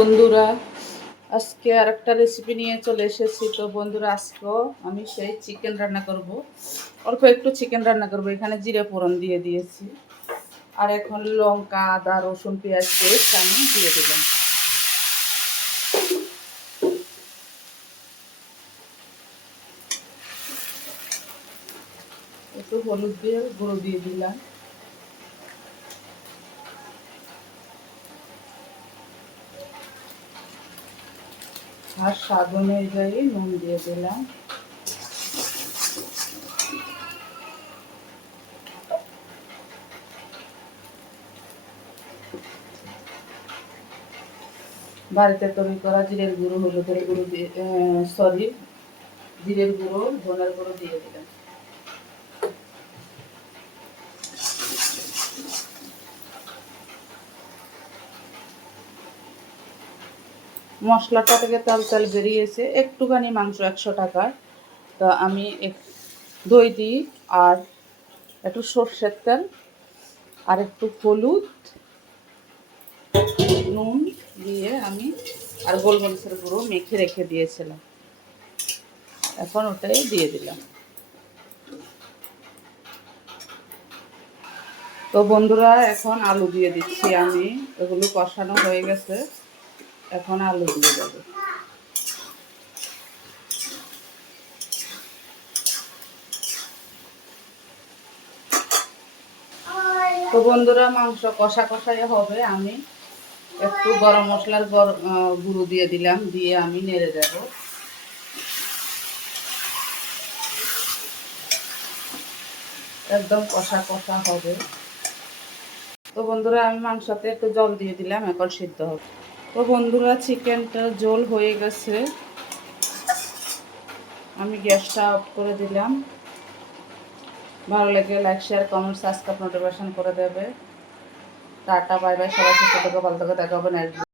বন্ধুরা, আজকে আরেকটা রেসিপি নিয়ে চলে এসেছি। তো বন্ধুরা, আজকেও আমি সেই চিকেন রান্না করব। অল্প একটু চিকেন রান্না করব। এখানে জিরে ফোড়ন দিয়ে দিয়েছি, আর এখন লঙ্কা, আদা, রসুন, পেঁয়াজ পেস্ট আমি দিয়ে দিলাম। একটু হলুদ দিয়ে গুঁড়ো দিয়ে দিলাম, আর স্বাদ অনুযায়ী নুন দিয়ে দিলাম। বাড়িতে তৈরি করা জিরের গুঁড়ো, হলুদের গুঁড়ো দিয়ে জিরের গুঁড়ো, ধনের গুঁড়ো দিয়ে দিলাম। মশলাটা থেকে তেল তেল বেরিয়েছে। একটুখানি মাংস 100 টাকার, তো আমি দই দিই, আর একটু সর্ষের তেল, আর একটু হলুদ, নুন দিয়ে আমি আর গোলমরিচের গুঁড়ো মেখে রেখে দিয়েছিলাম। এখন ওটাই দিয়ে দিলাম। তো বন্ধুরা, এখন আলু দিয়ে দিচ্ছি আমি। এগুলো কষানো হয়ে গেছে, এখন আলু দিয়ে দেবো। তো বন্ধুরা, মাংস কষা কষাই হবে। আমি একটু গরম মশলার গুঁড়ো দিয়ে দিলাম, দিয়ে আমি নেড়ে দেব। একদম কষা কষা হবে। তো বন্ধুরা, আমি মাংসতে একটু জল দিয়ে দিলাম, এখন সিদ্ধ হবে। তো বন্ধুরা, চিকেনটা ঝোল হয়ে গেছে। আমি গ্যাসটা অফ করে দিলাম। ভালো লাগে like, share, comment, subscribe, notification করে দেবে। Tata, bye bye. সবাই সুস্থ থেকে ভালো থেকে দেখা হবে নেক্সট।